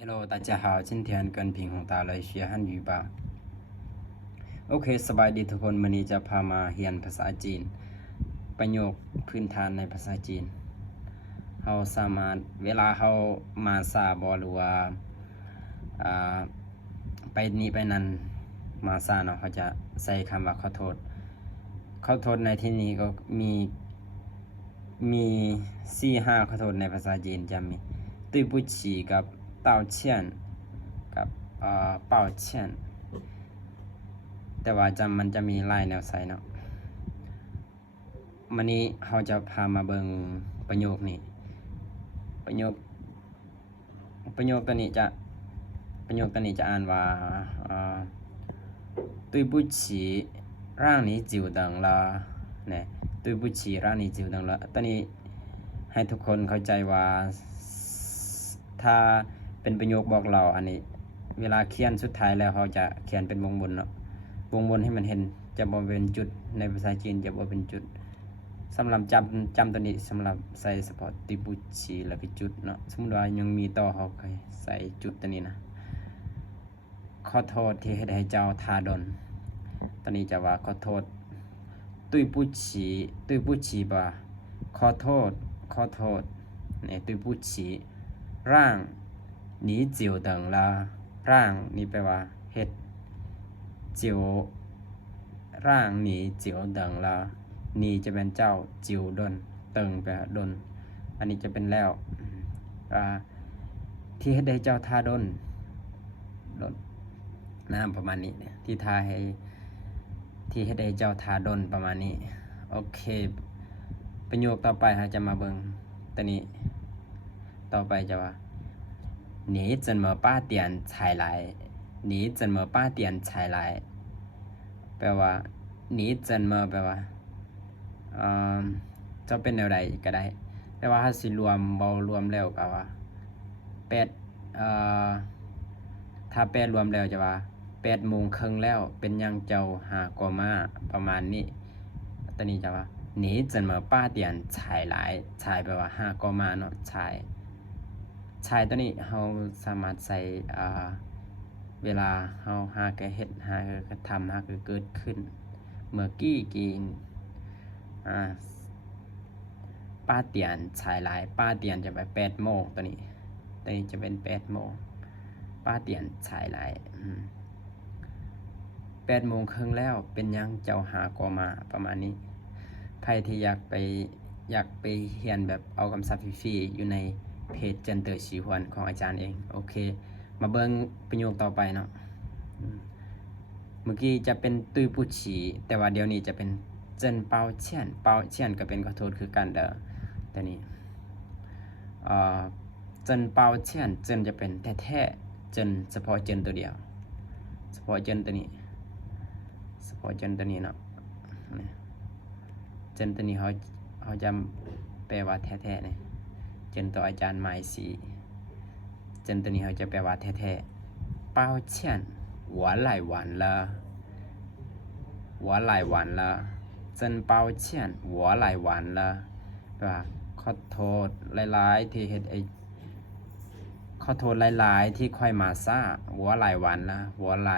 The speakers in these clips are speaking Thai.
Hello，大家好，今天跟平宏达来学汉语吧。โอเคสบายดีทุกคนวันนี้จะพามาเรียนภาษาจีนประโยคพื้นฐานในภาษาจีนเราสามารถเวลาเรามาซาบหรือว่าไปนี้ไปนั้นมาซาเนาะเขาจะใส่คำว่าขอโทษในที่นี้ก็มี4-5ขอโทษในภาษาจีนจะมี对不起กับ道歉กับ抱歉แต่ว่ามันจะมีหลายแนวใส่เนาะวันนี้เราจะพามาเบิ่งประโยคนี้ประโยคตัวนี้จะอ่านว่า对不起让你久等了เนี่ย对不起让你久等了ตอนนี้ให้ทุกคนเข้าใจว่าถ้าเป็นประโยคบอกเราอันนี้เวลาเขียนสุดท้ายแล้วเขาจะเขียนเป็นวงบนเนาะวงบนให้มันเห็นจะบ่เป็นจุดในภาษาจีนจะบ่เป็นจุดสำหรับจำตัวนี้สำหรับใส่เฉพาะติบุชีแล้วก็จุดเนาะสมมุติว่ายังมีต่อเขาเคยใส่จุดตัวนี้นะขอโทษที่ให้เจ้าทาดนตอนนี้จะว่าขอโทษ对不起吧ขอโทษเนี่ย对不起让你久等了ร่างนี่แปลว่าเฮ็ดจิวร่าง你久等了นี่จะเป็นเจ้าจิวดนเติงแปลว่าดนอันนี้จะเป็นแล้วที่เฮ็ดให้เจ้าทาดนน้ำประมาณนี้ที่ทาให้ที่เฮ็ดให้เจ้าทาดนประมาณนี้โอเคประโยคต่อไปเราจะมาเบิ่งตัวนี้ต่อไปจะว่า你怎么8点才来你怎么8点才来แปลว่า你怎么แปลว่าจะเป็นแนวใดก็ได้แต่ว่าถ้าสิรวมรวมแล้วก็ว่าถ้า8รวมแล้วจะว่า8 โมงครึ่งแล้วเป็นยังเจ้าหากว่ามาประมาณนี้ตอนนี้จะว่า你怎么8点才来才แปลว่า5ก็มาเนาะชายตัวนี้เราสามารถใส่เวลาเราหาแกเฮ็ดหาแกทำหาแกเกิดขึ้นเมื่อกี้ป้าเตียนชายหลายป้าเตียนจะไป8 โมงตัวนี้จะเป็น8 โมงป้าเตียนชายหลาย8 โมงครึ่งแล้วเป็นยังเจ้าหาก็มาประมาณนี้ใครที่อยากไปเรียนแบบเอาคำศัพท์ฟรีๆอยู่ในเพจเจนเตอร์ชีฮวนของอาจารย์เองโอเคมาเบิ่งประโยคต่อไปเนาะเมื่อกี้จะเป็นตุยปุชีแต่ว่าเดี๋ยวนี้จะเป็นเจินเปาเชียนก็เป็นขอโทษคือกันเด้อแต่นี้เจินเปาเชียนเจินจะเป็นแท้ๆเจินเฉพาะเจินตัวเดียวเฉพาะเจินตัวนี้เนาะเจินตัวนี้เขาจะแปลว่าแท้ๆเนี่ยเจนตัวอาจารย์หมายสีเจนตัวนี้เขาจะแปลว่าแท้ๆ抱歉我来晚了真抱歉我来晚了แปลว่าขอโทษหลายๆที่เฮ็ดขอโทษหลายๆที่ค่อยมาซ่า我来晚了我来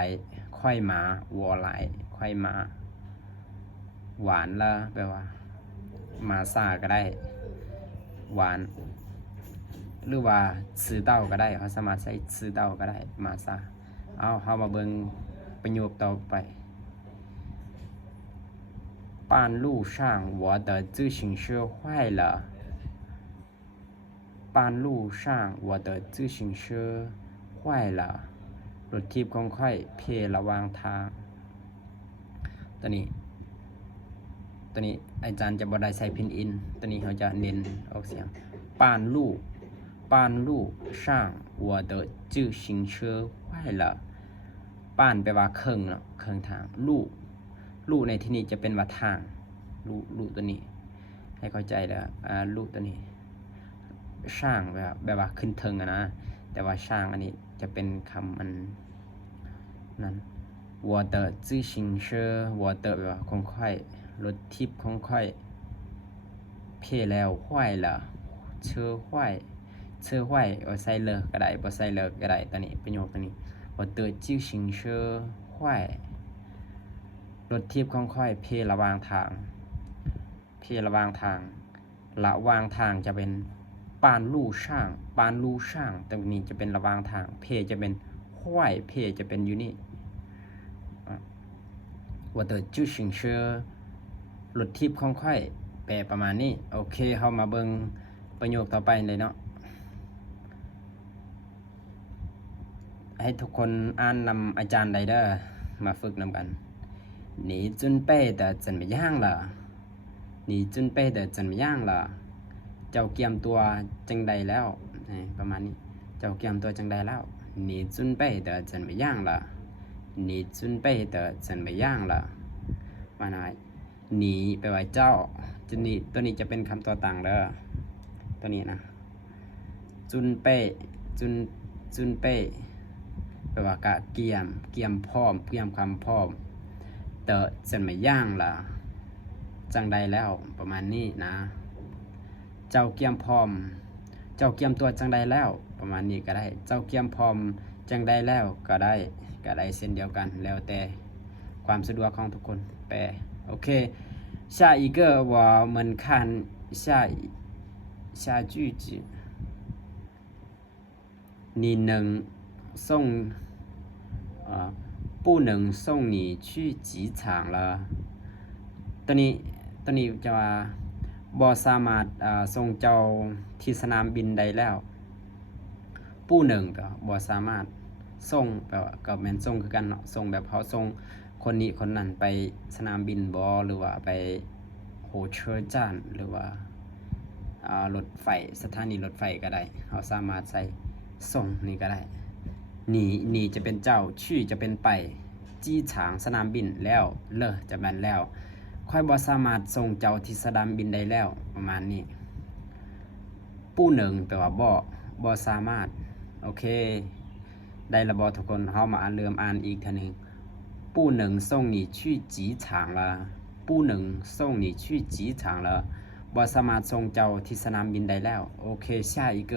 ค่อยมา我来ค่อยมาหวานละแปลว่ามาซ่าก็ได้หวานหรือว่าซื้อเต้าก็ได้เขาสามารถใช้ซื้อเต้าก็ได้มาซะเอามาเบิ่งประโยคต่อไป半路上我的自行车坏了半路上我的自行车坏了รถทิพย์ของค่อยเพระหว่างทางตัวนี้อาจารย์จะบ่ได้ใช้พินอินตัวนี้เขาจะเน้นออกเสียง半路上我的自行车坏了ป้านแปลว่าเครื่องเนาะเครื่องทางลู่ในที่นี้จะเป็นว่าทางลู่ตัวนี้ให้เข้าใจแล้วลู่ตัวนี้ช่างแบบว่าขึ้นเทิงนะแต่ว่าช่างอันนี้จะเป็นคำอันนั้น我的自行车我的แปลว่าของค่อยรถทิพย์ของค่อยเพแล้ว坏了车坏เชื่อไหวใส่เลยก็ได้บ่ใส่เลยก็ได้ตัวนี้ประโยคตัวนี้ว่าเตอจิ้วชิงเชื่อไหวรถทิพย์ของค่อยเพระหว่างทางเพระหว่างทางระหว่างทางจะเป็นปานลู่ช่างปานลู่ช่างตรงนี้จะเป็นระหว่างทางเพจะเป็นไหวเพจะเป็นอยู่นี่ว่าเตอจิ้วชิงเชื่อรถทิพย์ของค่อยแปลประมาณนี้โอเคเข้ามาเบิ่งประโยคต่อไปเลยเนาะให้ทุกคนอ่านนำอาจารย์ไดเดอร์มาฝึกนำกัน你准备的怎么样了你准备的怎么样了เจ้าเกียมตัวจังใดแล้วประมาณนี้เจ้าเกียมตัวจังใดแล้ว你准备的怎么样了你准备的怎么样了มาหน่อยหนีไปไว้เจ้าจะนี่ตัวนี้จะเป็นคำตัวต่างเด้อตัวนี้นะจุนเป้จุนเป้แปลว่ากะเกียมพร้อมเกียมคำพร้อมเตอจะไม่ย่างล่ะจังใดแล้วประมาณนี้นะเจ้าเกียมพร้อมเจ้าเกียมตัวจังใดแล้วประมาณนี้ก็ได้เจ้าเกียมพร้อมจังใดแล้วก็ได้เช่นเดียวกันแล้วแต่ความสะดวกของทุกคนแปลโอเค下一个我们看下句子你能送不能送你去机场了ตัวนี้จะว่าบ่สามารถส่งเจ้าที่สนามบินได้แล้วผู้หนึ่งก็บ่สามารถส่งแปลว่าก็แม่นส่งคือกันเนาะส่งแบบเขาส่งคนนี้คนนั้นไปสนามบินบ่หรือว่าไปโฮเชอร์จานหรือว่ารถไฟสถานีรถไฟก็ได้เขาสามารถใส่ส่งนี่ก็ได้หนีจะเป็นเจ้าชื่อจะเป็นไปจี้ฉางสนามบินแล้วเลอจะแม่นแล้วค่อยบ่สามารถส่งเจ้าที่สนามบินได้แล้วประมาณนี้ผู้หนึ่งแปลว่าบ่สามารถโอเคได้ละบ่ทุกคนเฮามาเริ่มอ่านอีกทีนึง不能送你去机场了不能送你去机场了บ่สามารถส่งเจ้าที่สนามบินได้แล้วโอเค下一个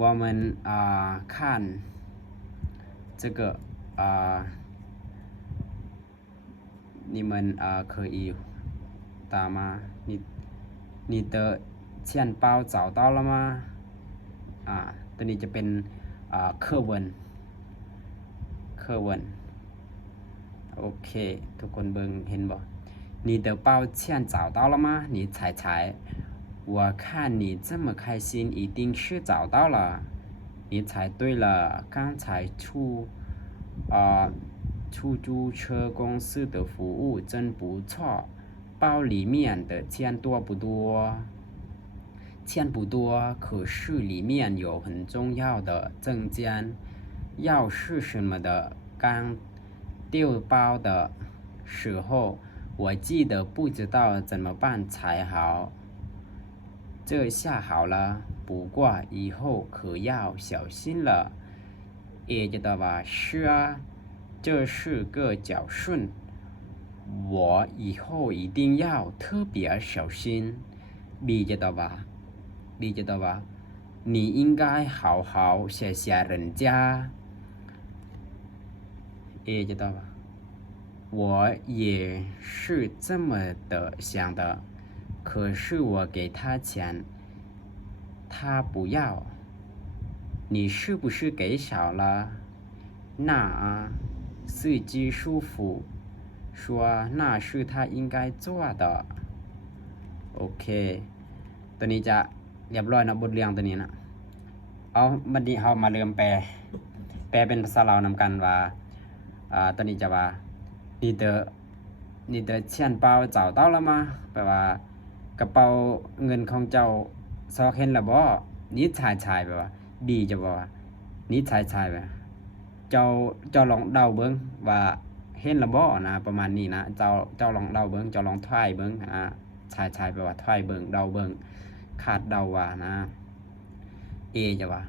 我们看这个你们可以打吗你的钱包找到了吗ตัวนี้จะเป็น课文โอเคทุกคนเบิ่งเห็นบ่你的包钱找到了吗你猜我看你这么开心一定是找到了你猜对了刚才出租车公司的服务真不错包里面的钱多不多钱不多可是里面有很重要的证件钥匙什么的刚丢包的时候我记得不知道怎么办才好这下好了不过以后可要小心了也觉得吧是啊这是个教训我以后一定要特别小心 B 觉得吧你应该好好谢谢人家 A 知道吧我也是这么的想的可是我给他钱他不要你是不是给少了那司机叔父说那是他应该做的โอเคตัวนี้จะเรียบร้อยนะบทเรียนตัวนี้นะเอาบัดนี้เรามาเริ่มแปลเป็นภาษาลาวนำกันว่าตัวนี้จะว่า你的钱包找到了吗แปลว่ากระเป๋าเงินของเจ้าซอกเห็นแล้วบ่นี่ชายแปลว่าดีจะบ่ว่านี่ชายแปลเจ้าลองเดาเบิ่งว่าเห็นแล้วบ่นะประมาณนี้นะเจ้าลองเดาเบิ่งเจ้าลองทายเบิ่งชายแปลว่าทายเบิ่งเดาเบิ่งคาดเดาว่านะ A จะว่า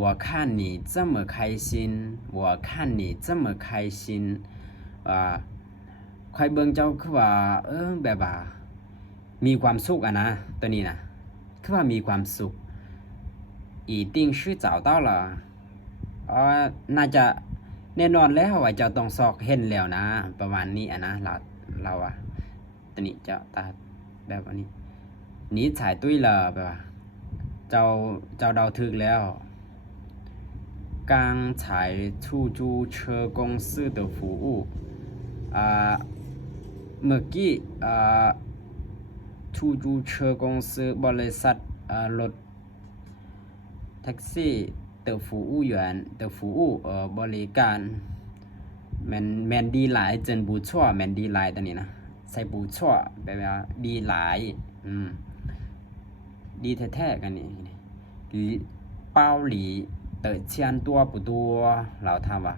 我看你这么开心我看你这么开心ค่อยเบิ่งเจ้าคือว่าแบบว่ามีความสุขนะตัวนี้นะคือว่ามีความสุข已定是找到了อ๋อน่าจะแน่นอนแล้วว่าเจ้าต้องซอกเห็นแล้วนะประมาณนี้อ่ะนะเราอ่ะตอนนี้จะตาแบบอันนี้นี้ฉายตุ้ยเลยแบบว่าเจ้าเดาถึกแล้ว刚才出租车公司的服务เมื่อกี้出租车公司บริษัทรถแท็กซี่的服务员的服务บริการแมนดีหลายเจนบูชั่วแมนดีหลายตัวนี้นะใส่บูชั่วแบบว่าดีหลายดีแท้ๆกันนี่เป้าหลีเต๋อเชียนตัวปูตัวเราทำว่า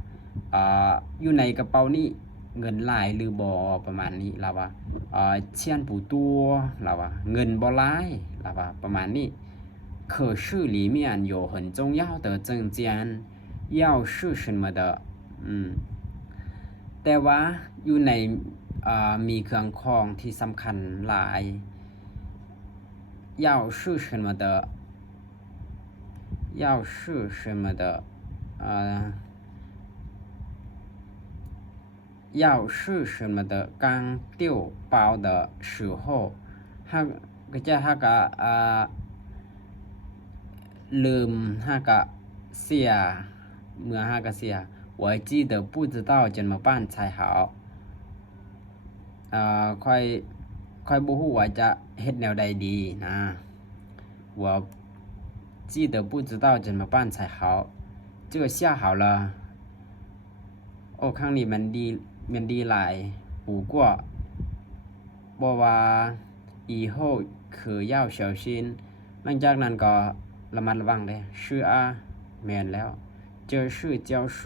อยู่ในกระเป๋านี้เงินหลายหรือบอประมาณนี้เราว่าเชียนปูตัวเราว่าเงินบอหลายเราว่าประมาณนี้可是里面有很重要的证件要是什么的แต่ว่าอยู่ในมีเครื่องคองที่สำคัญหลาย要是什么的要是什么的要是什么的刚丢包的时候ก็จะลืมเสียเมื่อเสีย我记得不知道怎么办才好ค่อยบ่ฮู้ว่าจะเฮ็ดแนวใดดีนะ我记得不知道怎么办才好这个下好了โอ้ครั้งนี้มันดีหลาย不过บ่ว่า以后可要小心หลังจากนั้นก็ระมัดระวังเลยชื่อแม่นแล้ว这是教训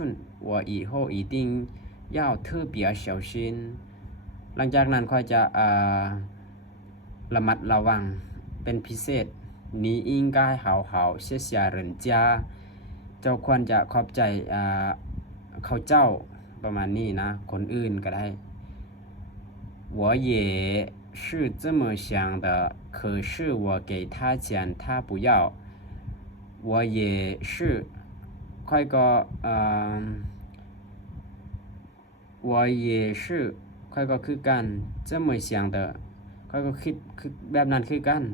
我以后一定要特别小心หลังจากนั้นค่อยจะระมัดระวังเป็นพิเศษ你应该好好谢谢人家เจ้าควรจะขอบใจเขาเจ้าประมาณนี้นะคนอื่นก็ได้我也是这么想的可是我给他钱他不要我也是ค่อยก็我也是ค่อยก็คือกัน这么想的ค่อยก็คิดแบบนั้นคือกัน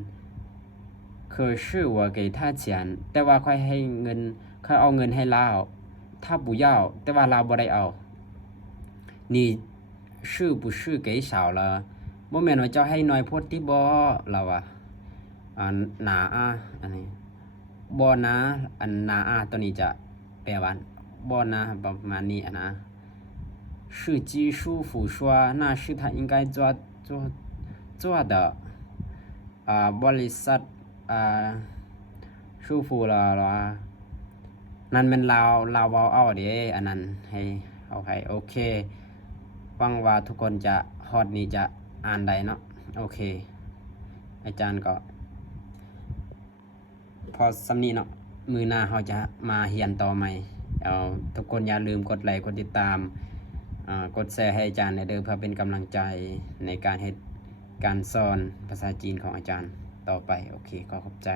可是我给他钱แต่ว่าค่อยให้เงินค่อยเอาเงินให้ลาว他不要แต่ว่าลาวบ่ได้เอา你是不是给少了บ่แม่นว่าเจ้าให้น้อยโพดติบ่เราหนาอันนี้บ่นะอันหนาตัวนี้จะแปลว่าบ่นะประมาณนี้นะ是技术服说那是他应该做的บริษัทสู้ฟูละนั่นเป็นลาวเอาเด้อันนั้นให้เอาให้โอเคหวังว่าทุกคนจะฮอดนี้จะอ่านได้เนาะโอเคอาจารย์ก็พอสำนี้เนาะมือหน้าเขาจะมาเรียนต่อใหม่ทุกคนอย่าลืมกดไลค์กดติดตามกดแชร์ให้อาจารย์เด้อเพื่อเป็นกำลังใจในการสอนภาษาจีนของอาจารย์ต่อไปโอเคก็ขอบใจ